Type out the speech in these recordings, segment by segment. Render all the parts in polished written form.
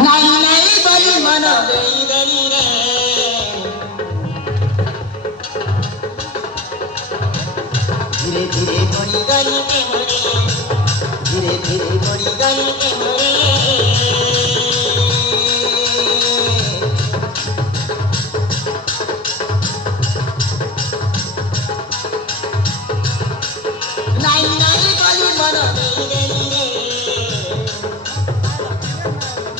ନାଇଁ ନାଇଁ ବୋଲି ମନ ଦେଇଦେଲି ରେ ଧୀରେ ଧୀରେ ମରିଗଲି ପ୍ରେମରେ ଧୀରେ ଧୀରେ ମରିଗଲି ପ୍ରେମରେ ନାଇଁ ନାଇଁ ବୋଲି ମନ ଦେଇଦେଲି ରେ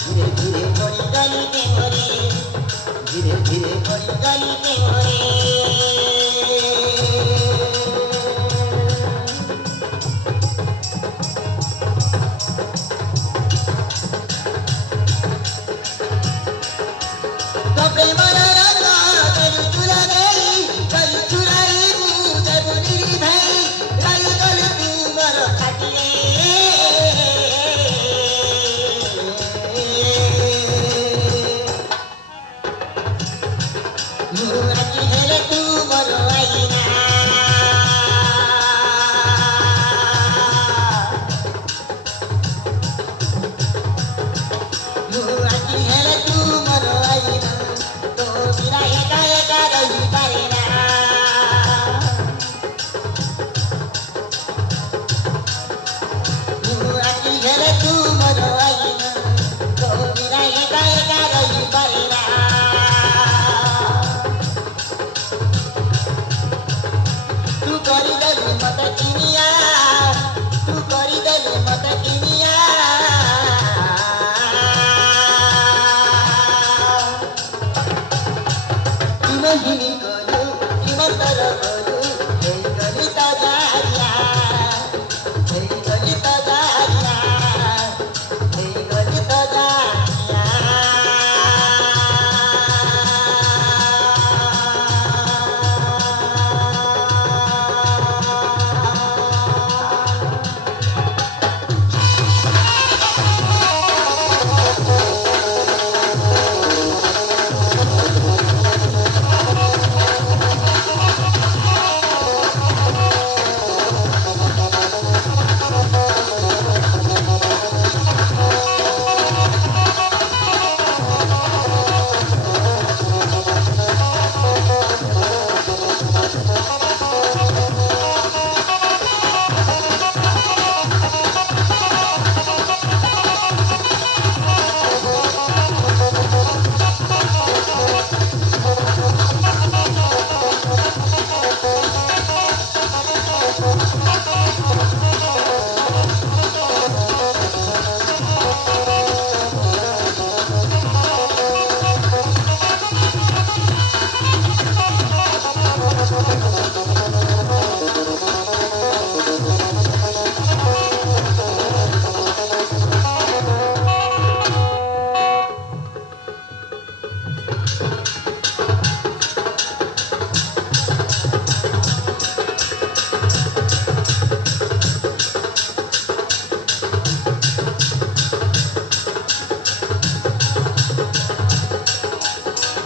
धीरे धीरे मरिगली प्रेमरे धीरे धीरे मरिगली प्रेमरे तो प्रेमर रंग गलु चुराई देबु निभाई रही गलु तू मोर खाटिले मुराकी हेले तू मोर आईना मुराकी हेले तू मोर आईना तो बिना एका एका रही पारे ना मुराकी हेले तू मोर आईना तो बिना एका एका रही पारे ना तू କରିଦେଲୁ ମତେ କିନିଆ ତୁ କରିଦେଲୁ ମତେ କିନିଆ ତୁ ମୋହିନୀ କଲୁ ନିମନ୍ତର କଲୁ ହେଇଗଲି ତ ଜାରିଆ ହେଇଗଲି ତ ଜାରିଆ ହେଇଗଲି ତ ଜାରିଆ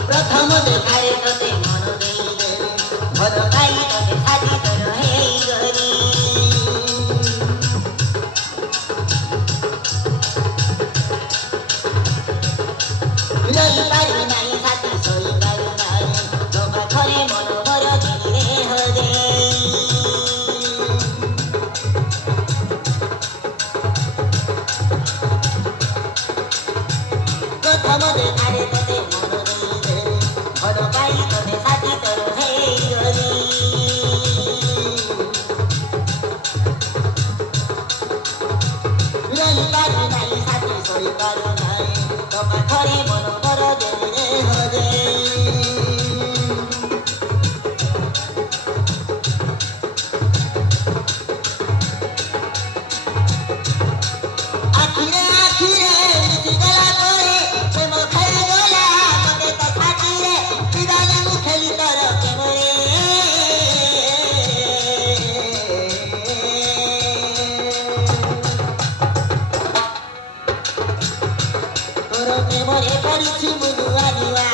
प्रथम देखाए तोते मन देइदेली भल पाई तोते साथी तोर ହେଇଗଲି ରହି ପାରୁ ନାହିଁ ସାଥି ଶୋଇ ପାରୁ ନାହିଁ ତୋ ପାଖରେ ମନ ମୋର ଧୀରେ ହଜେ प्रथम देखाए तोते मन देइदेली भल पाई तोते साथी तोर ହେଇଗଲି ରହି ପାରୁ ନାହିଁ ସାଥି ଶୋଇ ପାରୁ ନାହିଁ ତୋ ପାଖରେ ମନ ମୋର ଧୀରେ ହଜେ आखिरे आखिरे मिशिगला तोरे प्रेम खाइगला मते तो छातीरे बिदाने मु खेली तोर प्रेमरे तोर प्रेमरे पड़िछि मु दुआलिवा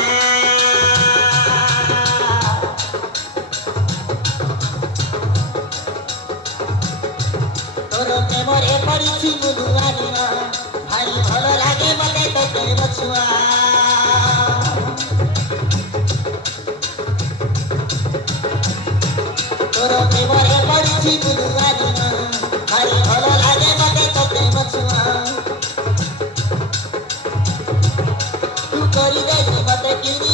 तोर प्रेमरे पड़िछि मु दुआलिवा भारी भल लागे मते तो प्रेम ଛୁଆ ତୋର ପ୍ରେମରେ ପଡ଼ିଛି ବୁଲୁଆ ଦିନ ଭାରି ଭଲ ଲାଗେ ମତେ ତୋତେ ମୋ ଛୁଆ ତୁ କରିଦେବି ମତେ କିଣି